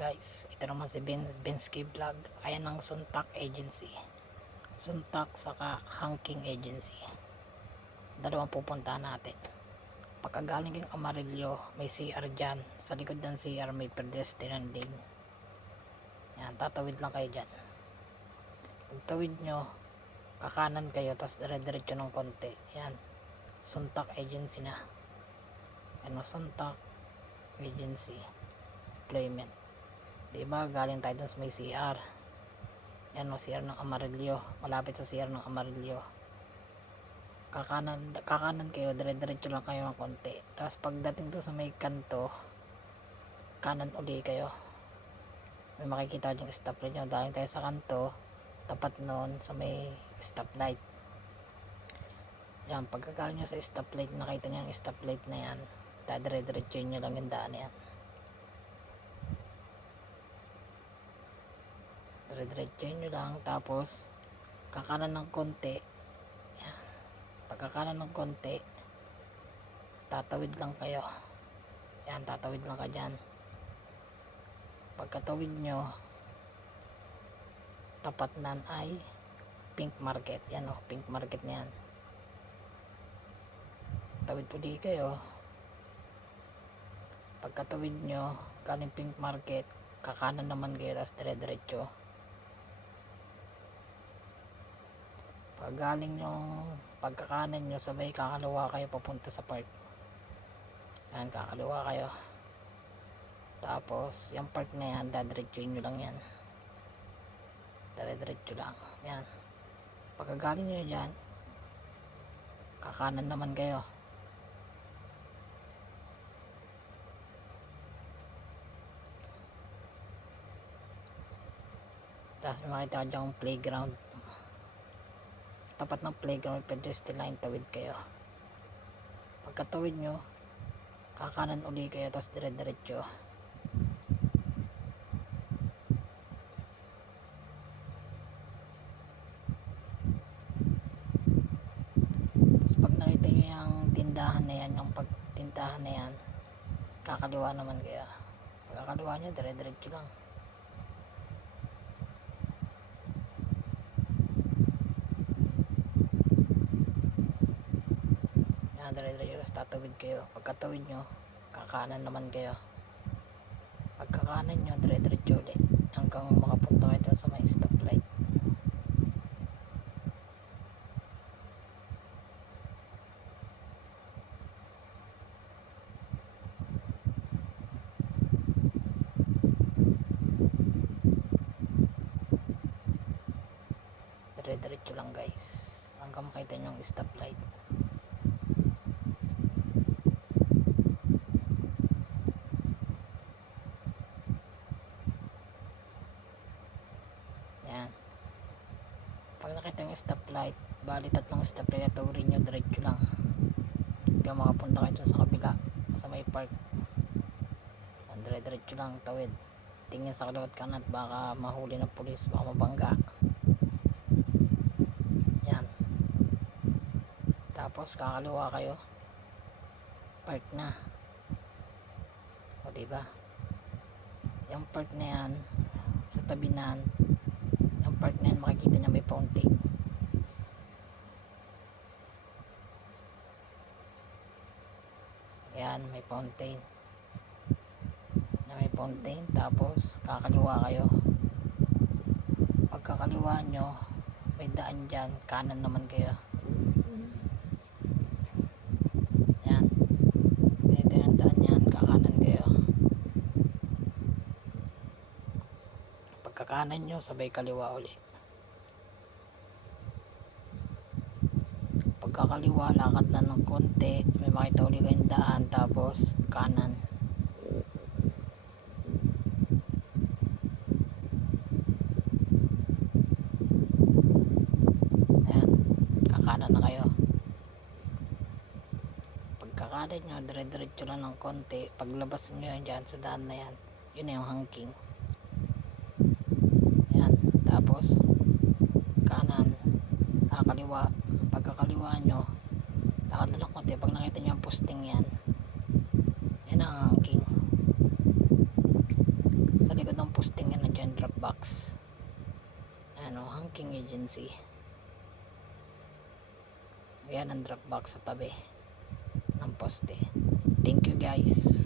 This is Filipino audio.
guys, ito naman si Bensky Vlog. Ayan ang Suntak Agency. Suntak saka Hanking Agency. Dalawang pupuntahan natin. Pagkagaling kang Amarillo, may CR dyan. Sa likod ng CR may pedestrian lane. Yan, tatawid lang kayo dyan. Pagtawid nyo, kakanan kayo, tapos dire-diretso ng konti. Yan, Suntak Agency na. Ano, Suntak Agency Employment. Diba galing tayo dun sa may CR. Yan o, CR ng Amarillo. Malapit sa CR ng Amarillo. Kakanan kayo, dire-diretso lang kayo ng konti. Tapos pagdating to sa may kanto, kanan uli kayo. May makikita yung stoplight nyo. Daling tayo sa kanto, tapat noon sa may stoplight. Yan, pagkagaling nyo sa stoplight, nakita nyo yung stoplight na yan. Dire-diretso nyo lang yung daan na yan. Dire-diretso nyo lang, tapos kakanan ng konti. Yan. Pagkakanan ng konti, tatawid lang kayo. Yan, tatawid lang ka dyan. Pagkatawid nyo, tapat nan ay Pink Market. Yan o, Pink Market na yan. Tawid uli kayo. Pagkatawid nyo, galing Pink Market, kakanan naman kayo, tapos dire-diretso. Paggaling yung pagkakanan nyo, sabay kakaliwa kayo papunta sa park. Yan, kakaliwa kayo. Tapos yung park na yan, dadiretso nyo lang yan. Dire-diretso lang. Yan. Pagkagaling nyo dyan, kakanan naman kayo. Tapos makita ka dyan yung playground. Sa tapat ng playground, pedestrian line, tawid kayo. Pagkatawid nyo, kakanan uli kayo, tapos dire-diretso. Tapos pag nakita nyo yung tindahan na yan, yung pagtindahan na yan, kakaliwa naman kayo. Pagkakaliwa nyo, dire-diretso lang. Yan, dire-diretso, tapos tatawid kayo. Pagkatawid nyo, kakanan naman kayo. Pagkakanan nyo, dire-diretso ulit hanggang makapunta kayo dun sa may stoplight. Dire-diretso lang guys hanggang makita nyo yung stoplight. Yan. Pag nakita yung stoplight, bali tatlong stoplight, tawurin nyo, diretso lang hanggang makapunta kayo dun sa kabila sa may park. Yan, dire-diretso lang, tawid. Tingin sa kaliwat kanan, baka mahuli ng pulis, baka mabangga. Yan. Tapos kakaliwa kayo, park na. O diba, yung park na yan, sa tabi na yung park na yan, makikita nyo may fountain. Yan, may fountain. May fountain. Tapos kakaliwa kayo. Pagkakaliwa nyo, may daan dyan, kanan naman kayo. Yan, ganito yung daan yan, kakanan kayo. Pagkakanan nyo, sabay kaliwa uli. Pagkakaliwa, lakad lang ng konti, may makita uli kayong daan, tapos kanan. Ayan, kakanan na kayo. Pagkakanan nyo, dire-diretso lang ng konti. Paglabas nyo yan dyan sa daan na yan, yun na yung Hanking. Ayan, tapos kanan, kaliwa. Pagkakaliwa nyo, lakad na lang konti. Pag nakita nyo yung posting yan, yan ang Hanking. Sa likod postingan na dyan, Dropbox. Ano, Hangking Agency. Ayan ang Dropbox sa tabi ng poste. Thank you guys.